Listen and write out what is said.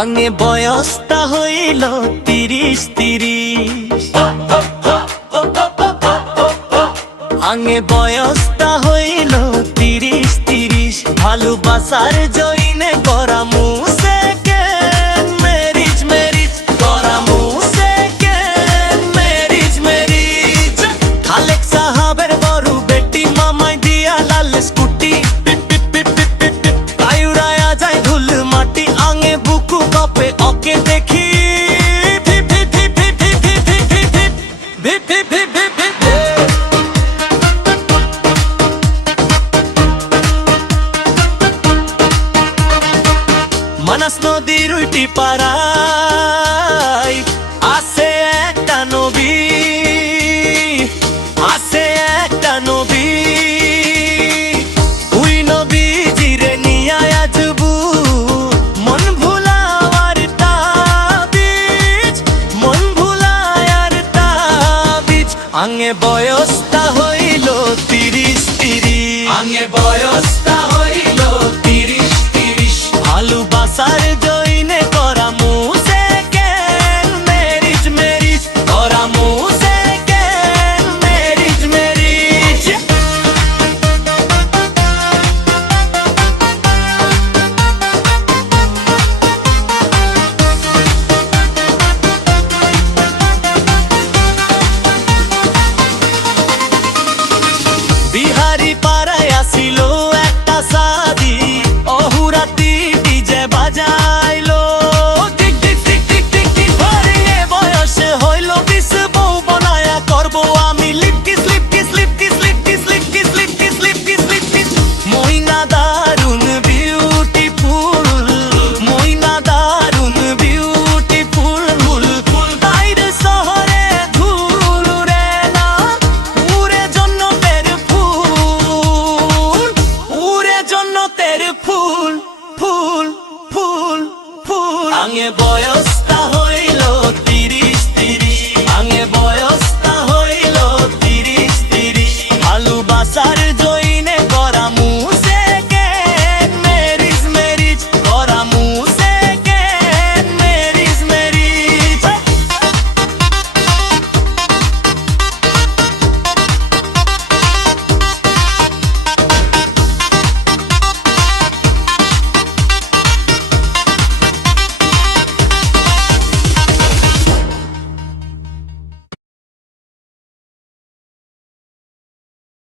আঙে বয়সটা হইল ৩০ আঙে বয়সটা হইল ৩০ ভালোবাসার জইনে করা মুসে মেরিজ মেরিজ করা মুসে মেরিজ মেরিজ খালেক সাহাবের বড় বেটি মামাই দিয়া লাল স্কুটি আয়ুরায়া যায় ধুল মাটি আঙে বুকু কপে ওকে দেখি মানাস নদীর উইটি পাড়ায় আছে একটা নবী, আছে একটা নবী। ওই নবী জিরে নিয়া আজবু মন ভুলাওয়ার তাবিজ, মন ভুলায়ার তাবিজ। আঙে বয়সটা হইল ৩০ আঙে বয়সটা হইল ৩০ ভালোবাসার জইনে করা মুসে মেরিজ মেরিজ করা মুসে মেরিজ মেরিজ। বিহারি পাড়ায় আসিল একটা সাদি অহুরাতি ডিজে বাজাইলো টিক টিক টিক টিক টিক টিক ভরিয়ে বয়সে হইল ২০ বউ বনায়া করবো আমি lip kiss lip kiss lip kiss lip kiss lip kiss lip kiss lip kiss lip kiss. মইনা দারুন বিউটিফুল, মইনা দারুন বিউটিফুল ফুল ফুল বাইরে শহরে ধুল উড়ে না উড়ে জন্নতের ফুল, উড়ে জন্নতের ফুল ফুল ফুল ফুল। আঙে বয়স